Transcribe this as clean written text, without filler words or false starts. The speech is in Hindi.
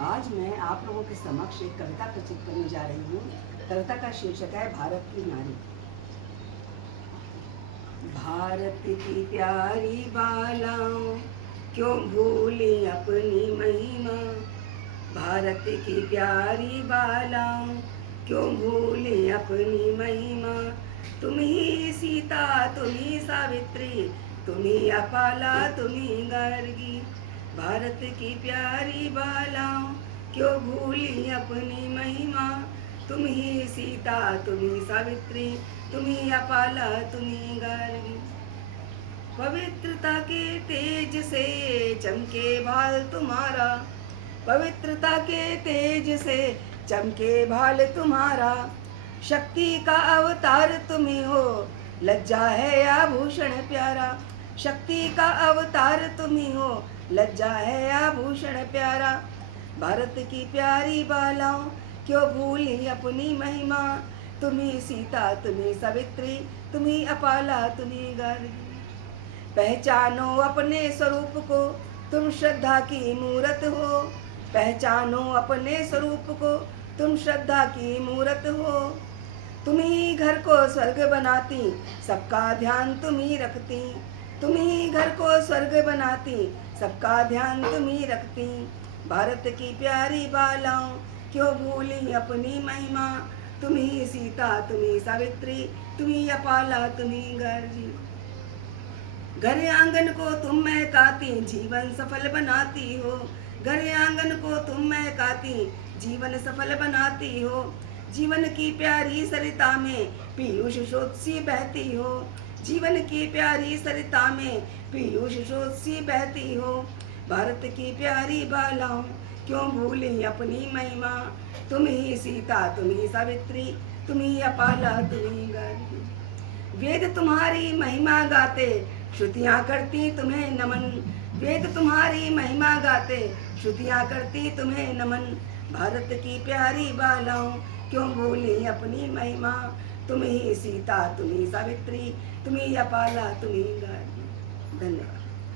आज मैं आप लोगों के समक्ष एक कविता प्रस्तुत करने जा रही हूँ। कविता का शीर्षक है भारत की नारी। भारत की प्यारी बालाओं, क्यों भूली अपनी महिमा। भारत की प्यारी बालाओं, क्यों भूली अपनी महिमा। तुम ही सीता, तुम ही सावित्री, तुम ही अपाला, तुम ही गार्गी। भारत की प्यारी बालाओं, क्यों भूली अपनी महिमा। तुम ही सीता, तुम ही सावित्री, तुम ही अपाला, तुम ही गार्गी। पवित्रता के तेज से चमके भाल तुम्हारा, पवित्रता के तेज से चमके भाल तुम्हारा। शक्ति का अवतार तुम ही हो, लज्जा है आभूषण प्यारा। शक्ति का अवतार तुम ही हो, लज्जा है आभूषण प्यारा। भारत की प्यारी बालाओं, क्यों भूली अपनी महिमा। तुम्ही सीता, तुम्ही सावित्री, तुम्ही अपाला, तुम्ही गार्गी। पहचानो अपने स्वरूप को, तुम श्रद्धा की मूरत हो। पहचानो अपने स्वरूप को, तुम श्रद्धा की मूरत हो। तुम ही घर को स्वर्ग बनाती, सबका ध्यान तुम ही रखती। तुम ही घर को स्वर्ग बनाती, सबका ध्यान तुम ही रखती। भारत की प्यारी बालाओं, क्यों भूली अपनी महिमा। तुम ही सीता, तुम ही सावित्री, तुम ही अपाला, तुम ही गार्गी। घर आंगन को तुम महकाती, जीवन सफल बनाती हो। घर आंगन को तुम महकाती, जीवन सफल बनाती हो। जीवन की प्यारी सरिता में पीयूष स्रोत सी बहती हो। जीवन की प्यारी सरिता में पीयूष स्रोत सी बहती हो। भारत की प्यारी बालाओं, क्यों भूली अपनी महिमा। तुम ही सीता, तुम ही सावित्री, तुम ही अपाला, तुम ही गार्गी। वेद तुम्हारी महिमा गाते, श्रुतियाँ करती तुम्हें नमन। वेद तुम्हारी महिमा गाते, श्रुतियाँ करती तुम्हें नमन। भारत की प्यारी बालाओं, क्यों भूली अपनी महिमा। तुम ही सीता, तुम ही सावित्री, तुम ही अपाला, तुम ही गार्गी। धन्यवाद।